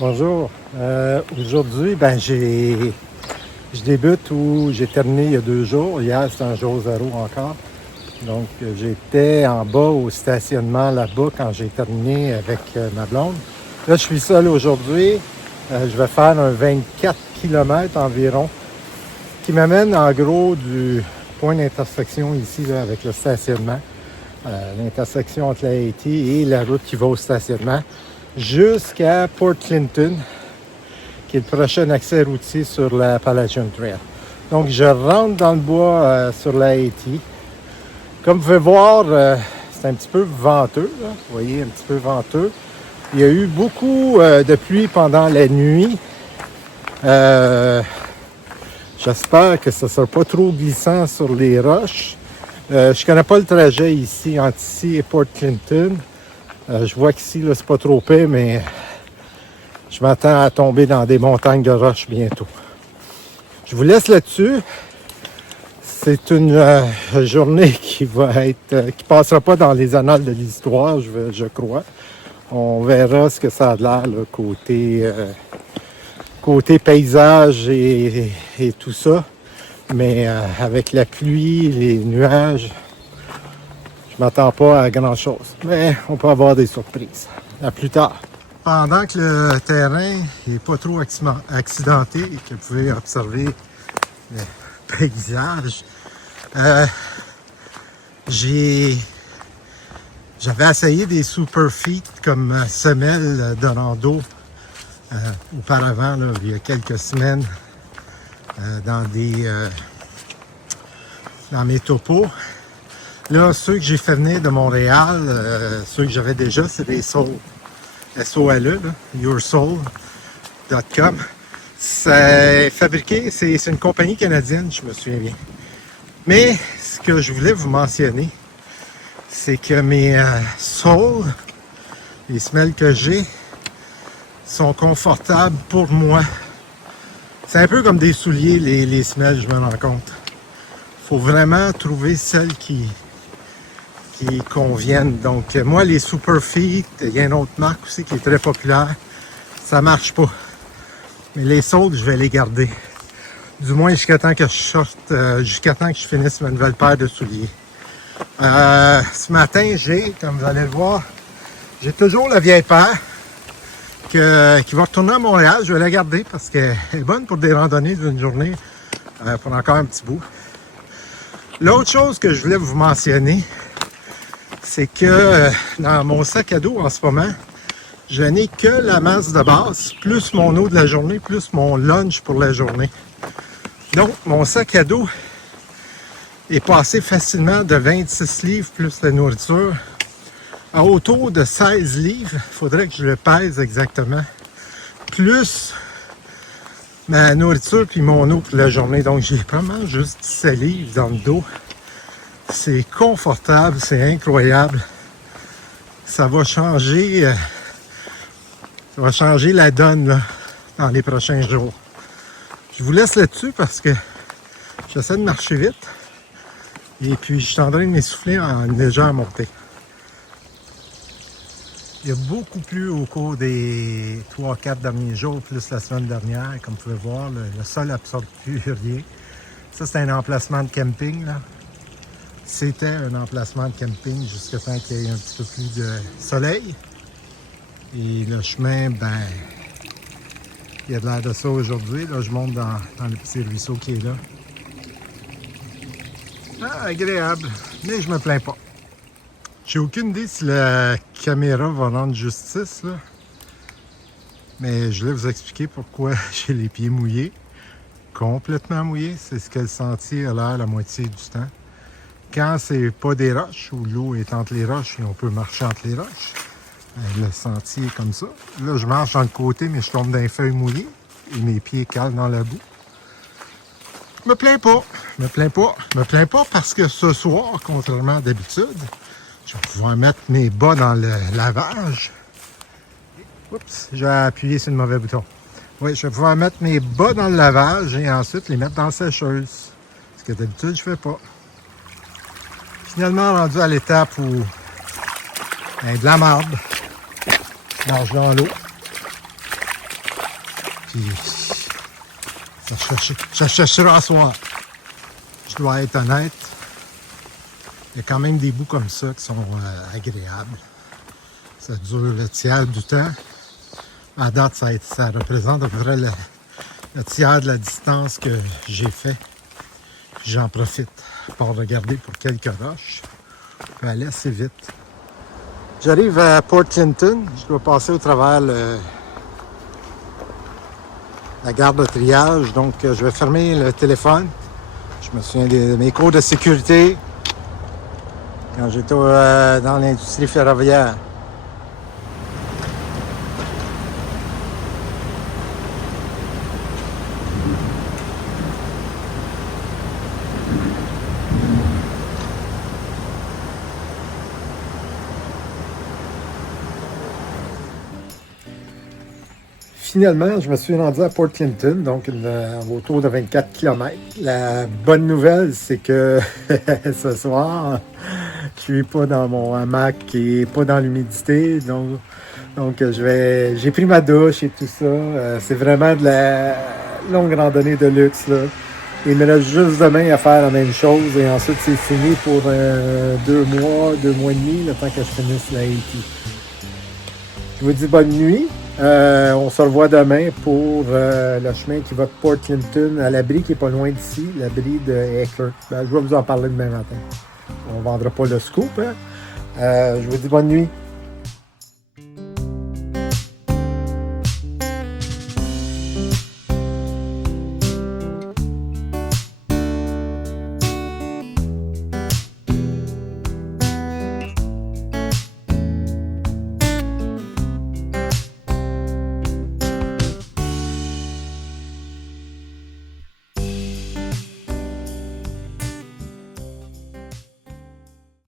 Bonjour. Aujourd'hui, je débute où j'ai terminé il y a 2 jours. Hier, c'était un jour zéro encore. Donc, j'étais en bas au stationnement là-bas quand j'ai terminé avec ma blonde. Là, je suis seul aujourd'hui. Je vais faire un 24 km environ qui m'amène en gros du point d'intersection ici là, avec le stationnement. L'intersection entre la Haiti et la route qui va au stationnement jusqu'à Port Clinton, qui est le prochain accès routier sur la Appalachian Trail. Donc, je rentre dans le bois sur la Haiti. Comme vous pouvez voir, c'est un petit peu venteux, là. Vous voyez, un petit peu venteux. Il y a eu beaucoup de pluie pendant la nuit. J'espère que ça ne sera pas trop glissant sur les roches. Je ne connais pas le trajet ici, entre ici et Port Clinton. Je vois qu'ici, là, c'est pas trop épais, mais je m'attends à tomber dans des montagnes de roches bientôt. Je vous laisse là-dessus. C'est une journée qui passera pas dans les annales de l'histoire, je crois. On verra ce que ça a l'air, là, côté paysage et tout ça. Mais avec la pluie, les nuages, je m'attends pas à grand-chose. Mais on peut avoir des surprises. À plus tard. Pendant que le terrain n'est pas trop accidenté et que vous pouvez observer le paysage, j'avais essayé des super feet comme semelle de rando auparavant, là, il y a quelques semaines, dans mes topos. Là, ceux que j'ai fait venir de Montréal, ceux que j'avais déjà, c'est des Soul. SOLE, là, yoursoul.com. C'est fabriqué, c'est une compagnie canadienne, je me souviens bien. Mais ce que je voulais vous mentionner, c'est que mes soles, les semelles que j'ai, sont confortables pour moi. C'est un peu comme des souliers, les semelles, je me rends compte. Il faut vraiment trouver celles qui conviennent. Donc, moi, les Super Feet, il y a une autre marque aussi qui est très populaire. Ça marche pas. Mais les soles, je vais les garder. Du moins jusqu'à temps que je sorte, jusqu'à temps que je finisse ma nouvelle paire de souliers. Ce matin, comme vous allez le voir, j'ai toujours la vieille paire qui va retourner à Montréal. Je vais la garder parce qu'elle est bonne pour des randonnées d'une journée pour encore un petit bout. L'autre chose que je voulais vous mentionner, c'est que dans mon sac à dos en ce moment, je n'ai que la masse de base, plus mon eau de la journée, plus mon lunch pour la journée. Donc, mon sac à dos est passé facilement de 26 livres plus la nourriture à autour de 16 livres. Il faudrait que je le pèse exactement. Plus ma nourriture puis mon eau pour la journée. Donc, j'ai vraiment juste 17 livres dans le dos. C'est confortable, c'est incroyable. Ça va changer la donne là, dans les prochains jours. Je vous laisse là-dessus parce que j'essaie de marcher vite. Et puis, je suis en train de m'essouffler en légère montée. Il y a beaucoup plu au cours des 3-4 derniers jours, plus la semaine dernière. Comme vous pouvez voir, le sol n'absorbe plus rien. Ça, c'est un emplacement de camping, là. C'était un emplacement de camping jusqu'à temps qu'il y ait un petit peu plus de soleil. Et le chemin, il y a de l'air de ça aujourd'hui. Là, je monte dans le petit ruisseau qui est là. Ah, agréable, mais je me plains pas. J'ai aucune idée si la caméra va rendre justice, là. Mais je voulais vous expliquer pourquoi j'ai les pieds mouillés. Complètement mouillés, c'est ce que le sentier a l'air la moitié du temps. Quand c'est pas des roches, où l'eau est entre les roches et on peut marcher entre les roches, le sentier est comme ça. Là, je marche dans le côté, mais je tombe dans les feuilles mouillées et mes pieds calent dans la boue. Je me plains pas, me plains pas parce que ce soir, contrairement à d'habitude, je vais pouvoir mettre mes bas dans le lavage. Oups, j'ai appuyé sur le mauvais bouton. Oui, je vais pouvoir mettre mes bas dans le lavage et ensuite les mettre dans la sécheuse. Ce que d'habitude, je fais pas. Finalement, rendu à l'étape où de la marde nage dans l'eau. Puis ça cherchera à soir. Je dois être honnête. Il y a quand même des bouts comme ça qui sont agréables. Ça dure le tiers du temps. À date, ça représente à peu près le tiers de la distance que j'ai fait. J'en profite pour regarder pour quelques roches. Je peux aller assez vite. J'arrive à Port Clinton. Je dois passer au travers la gare de triage. Donc, je vais fermer le téléphone. Je me souviens de mes cours de sécurité quand j'étais dans l'industrie ferroviaire. Finalement, je me suis rendu à Port Clinton, donc autour de 24 km. La bonne nouvelle, c'est que ce soir, je suis pas dans mon hamac et pas dans l'humidité. Donc j'ai pris ma douche et tout ça. C'est vraiment de la longue randonnée de luxe, là. Il me reste juste demain à faire la même chose et ensuite c'est fini pour 2 mois et demi, le temps que je finisse la AT. Je vous dis bonne nuit. On se revoit demain pour le chemin qui va de Port Clinton à l'abri qui est pas loin d'ici, l'abri de Eckerd. Je vais vous en parler demain matin. On ne vendra pas le scoop. Hein? Je vous dis bonne nuit.